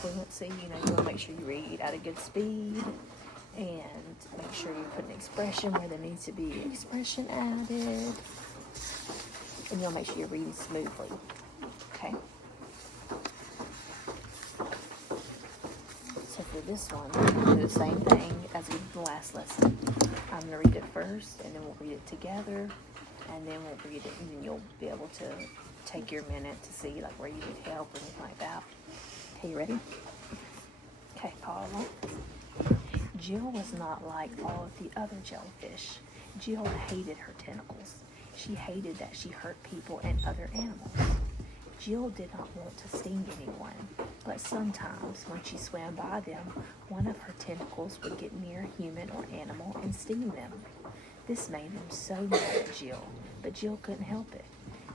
fluency. You want to make sure you read at a good speed and make sure you put an expression where there needs to be expression added. And you'll make sure you're reading smoothly. Okay? So for this one, we'll do the same thing as we did the last lesson. I'm going to read it first, and then we'll read it together, and then we'll read it, and then you'll be able to take your minute to see like where you need help or anything like that. Okay, you ready? Okay, follow along. Jill was not like all of the other jellyfish. Jill hated her tentacles. She hated that she hurt people and other animals. Jill did not want to sting anyone, but sometimes when she swam by them, one of her tentacles would get near a human or animal and sting them. This made them so mad at Jill, but Jill couldn't help it.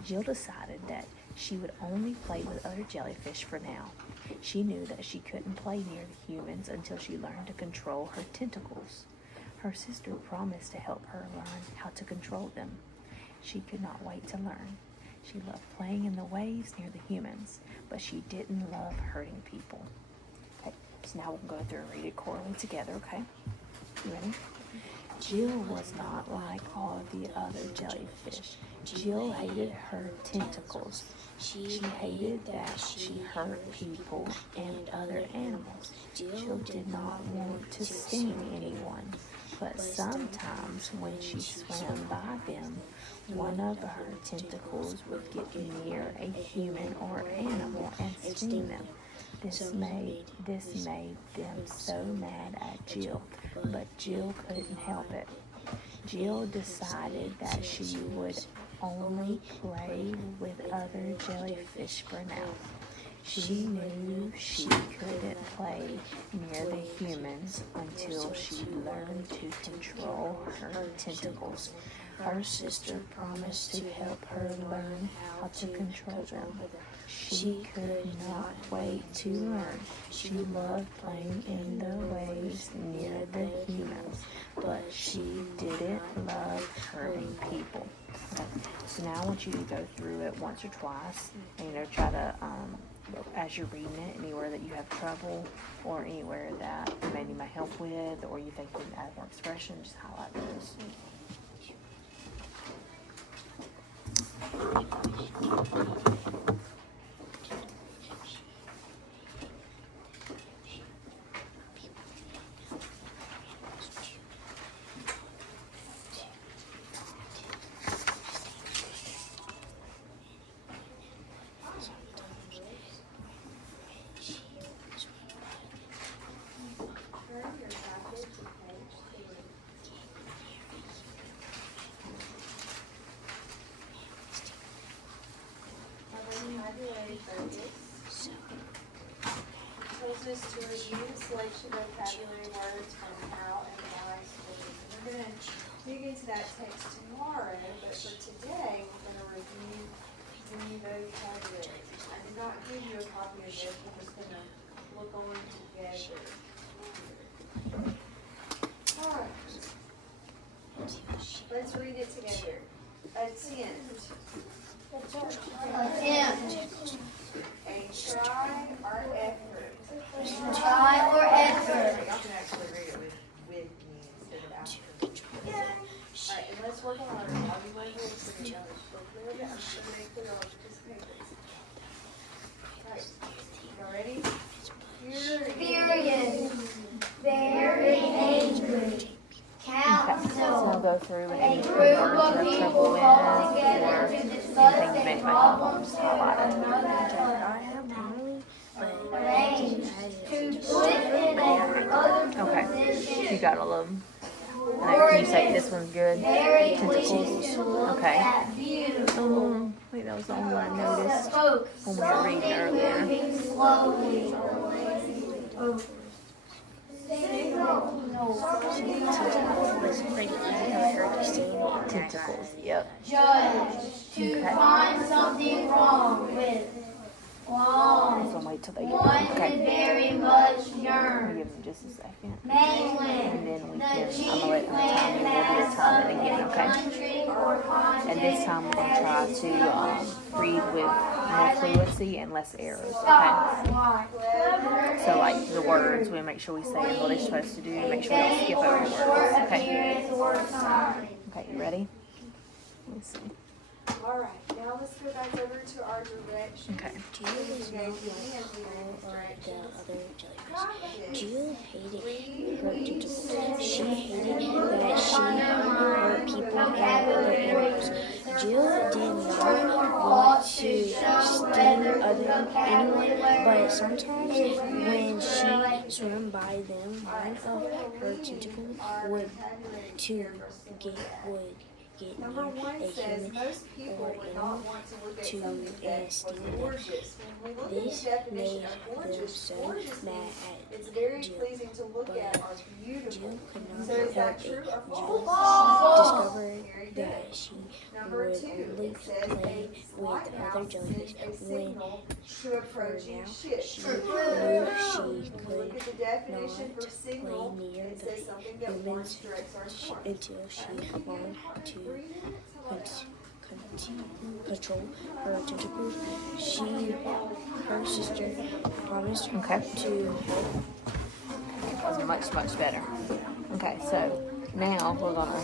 Jill decided that she would only play with other jellyfish for now. She knew that she couldn't play near the humans until she learned to control her tentacles. Her sister promised to help her learn how to control them. She could not wait to learn. She loved playing in the waves near the humans, but she didn't love hurting people. Okay, so now we'll go through and read it quarterly together, okay? You ready? Jill was not like all of the other jellyfish. Jill hated her tentacles. She hated that she hurt people and other animals. Jill did not want to sting anyone, but sometimes when she swam by them, one of her tentacles would get near a human or animal and sting them. This made them so mad at Jill, but Jill couldn't help it. Jill decided that she would only play with other jellyfish for now. She knew she couldn't play near the humans until she learned to control her tentacles. Her sister promised to help her learn how to control them. She could not wait to learn. She loved playing in the waves near the humans, but she didn't love hurting people. Okay. So now I want you to go through it once or twice, and try to, as you're reading it, anywhere that you have trouble or anywhere that you may need my help with, or you think you can add more expression, just highlight those. Closeness to review the selection of vocabulary words from how and why stories. We're going to dig into that text tomorrow, but for today, we're going to review the vocabulary. I did not give you a copy of this. We're just going to look on together. All right. Let's read it together. Attempt. Attempt. A try or effort. Try or effort. Y'all can actually read it with me instead of after. Alright, and let's work on our vocabulary words for each other. So clear it out. I'm just going to clear all the papers. Alright, y'all ready? Furious. Very angry. Okay, so I'll Council. go through and A any group words of you have people trouble with, call or together to anything discuss you a may problem just to highlight it. another range to put in a other Okay, position. you got all of them. And then can you say this one's good? Very Tentacles. pleased to look Okay. at beautiful. I think that was the only one I noticed. Spoke when we were reading something earlier. moving slowly. Tentacles, yep. Judge to Okay. find something wrong with. Long. So wait till they get one okay. is very much I'll yearned. give them just a second. Mainland, And then we the can, chief I'm gonna let them time you, we'll do a time it again, okay? country or continent. And this time we're gonna try to read with more fluency and less errors, okay? Clever. So like the words, we make sure we say what they're supposed to do, make sure we don't skip over words, okay? Appearance or sign. Okay, you ready? Let's see. All right, now let's go back over to our directions. Okay. We can go hand directions. Jill hated her tentacles. She hated that she hurt people and other animals. Jill did not want to sting anyone, but sometimes when she swam by them, one of her tentacles would get Number near one a says human most people or would animal not want to look at to something that was steal it. gorgeous. When we look at This the definition made of them gorgeous, so gorgeous mad means at it's very Jill, pleasing to look but at or beautiful. Jill could not So is that help true it. or Jill false? discovered Very good. that she Number would two, only it says play a with other lighthouse jellyfish sends a when signal to for approaching now ships. she knew she When we look could at the definition not for signal, play near it the says something that warns, humans directs, or informs. until she learned to 3 minutes? How about that? control her tentacles. Her sister promised Okay. to help. That was much, much better. Okay, so now we're gonna.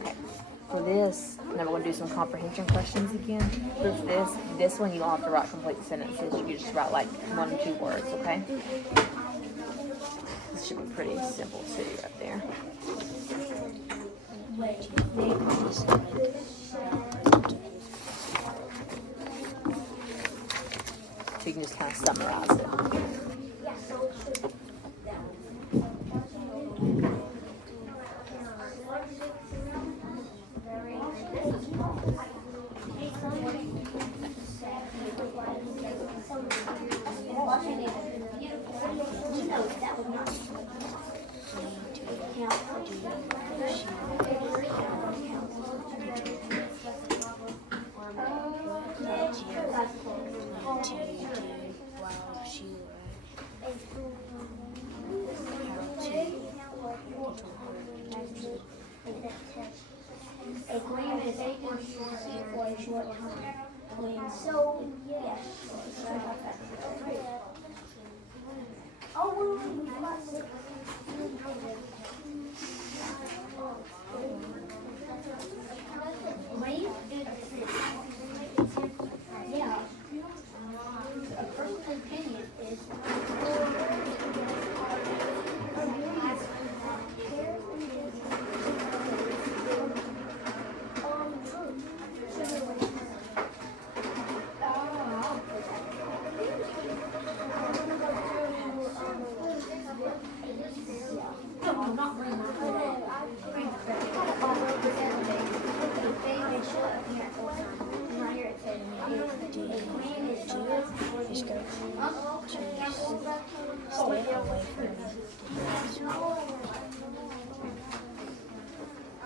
Okay, for this, now we're gonna do some comprehension questions again. For this one, you don't have to write complete sentences. You just write like 1 or 2 words, okay? This should be pretty simple too, right there. So you can just kind of summarize it. A queen is for a short time. So, yes. Oh, yeah. A personal opinion is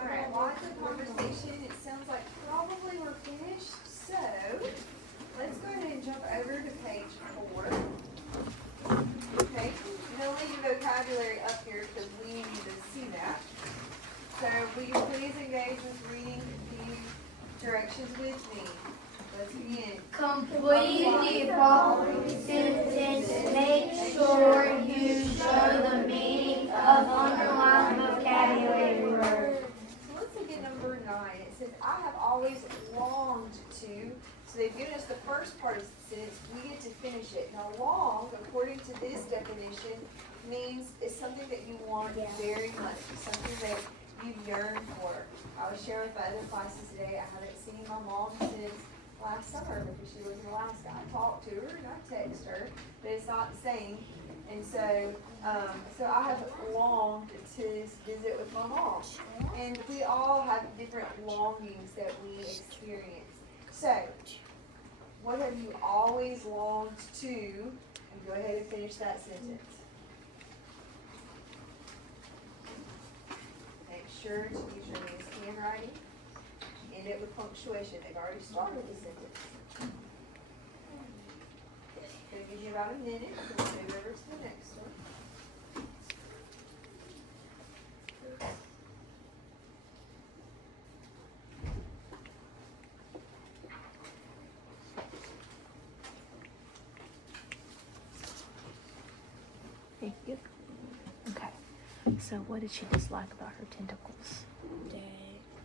Alright, lots of conversation. It sounds like probably we're finished. So, let's go ahead and jump over to page 4. Okay, I'm gonna leave your vocabulary up here because we need to see that. So, will you please engage with reading the directions with me? Let's begin. complete the following sentence. Make sure you show the meaning of underlined vocabulary words. So let's look at number 9. It says, I have always longed to. So they've given us the first part of the sentence. We get to finish it. Now, long, according to this definition, means it's something that you want very much. Something that you yearn for. I was sharing with my other classes today. I haven't seen my mom since last summer because she was in Alaska. I talked to her and I text her, but it's not the same. And so, so I have longed to visit with my mom. And we all have different longings that we experience. So, what have you always longed to? And go ahead and finish that sentence. Make sure to use your nice handwriting end it with punctuation. They've already started the sentence. Gonna give you about a minute, we'll move over to the next one. Thank you. Okay. So what did she dislike about her tentacles? That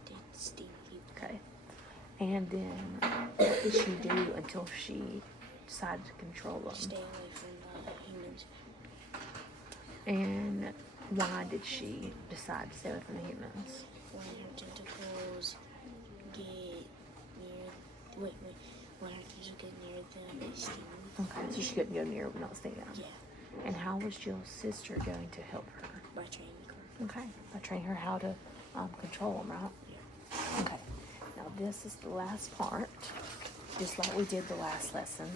it's stinky. Okay. And then what did she do until she decided to control them? Stay away from humans. And why did she decide to stay away from the humans? When her tentacles get near, when her tentacles get near them, they sting. Okay, so she couldn't go near not stay down. Yeah, And how was Jill's sister going to help her? by training her. Okay, I train her how to control them, right? Yeah. Okay. Now this is the last part. Just like we did the last lesson,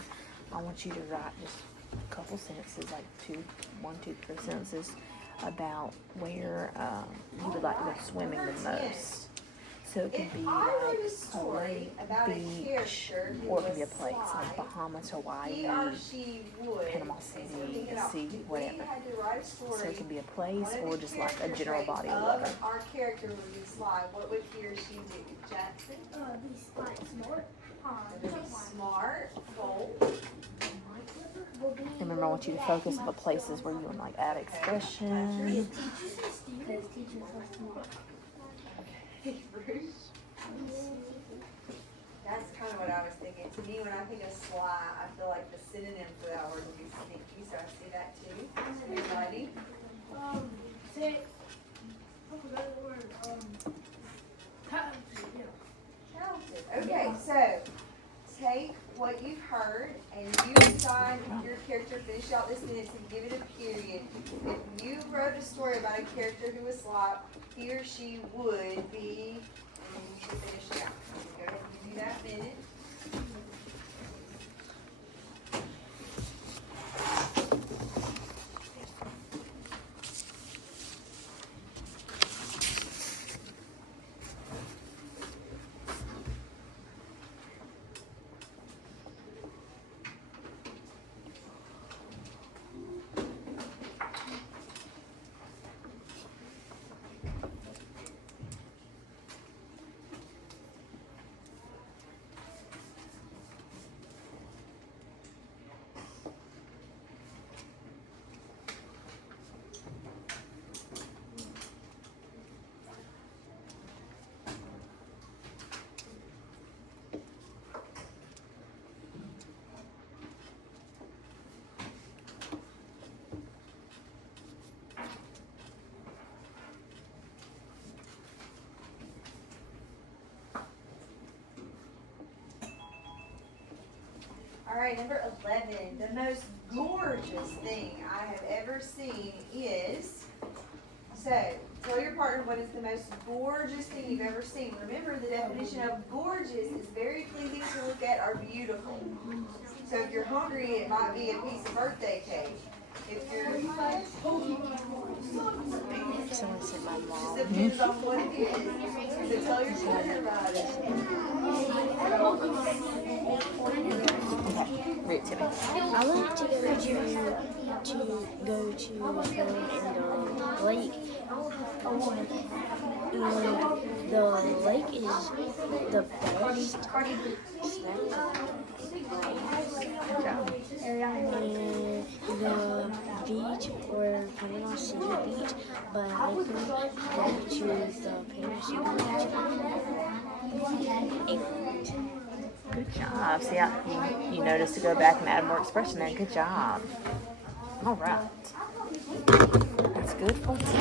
I want you to write just a couple sentences, like 1, 2, 3 sentences about where you would like to go swimming the most. So it can If be I wrote a like a story lake, about a beach, character who or it can be a was place sly, like Bahamas, Hawaii, he or she would. Panama and so City, think the about, sea, if we whatever. had to write a story, So it can be a place one of or the just like a character general traits body of water. Our character would be sly. What would he or she do? Jackson? He's like smart. Would be smart, bold. And remember, I want you to focus on the places where you want like add expression. Because teachers are smart. Bruce. That's kind of what I was thinking. To me, when I think of sly, I feel like the synonym for that word would be sneaky, so I see that too. Anybody? Say, I forgot the word. Talented. Okay, so take what you've heard and you decide if your character finish out this sentence and give it a period. If you wrote a story about a character who was sly, he or she would be, and then you should finish it out. Go ahead and do that minute. All right, number 11. The most gorgeous thing I have ever seen is, so tell your partner what is the most gorgeous thing you've ever seen. Remember, the definition of gorgeous is very pleasing to look at or beautiful. So if you're hungry, it might be a piece of birthday cake. If you're, Someone said my mom. it depends on what it is. So tell your partner about it. Okay, read it to me. I like to go to swim in the lake. The lake is the best snack. Good job. And the beach or Panama City Beach, but I like to go to the Panama City Beach. Good job. See, you noticed to go back and add more expression there. Good job. All right. That's good for today.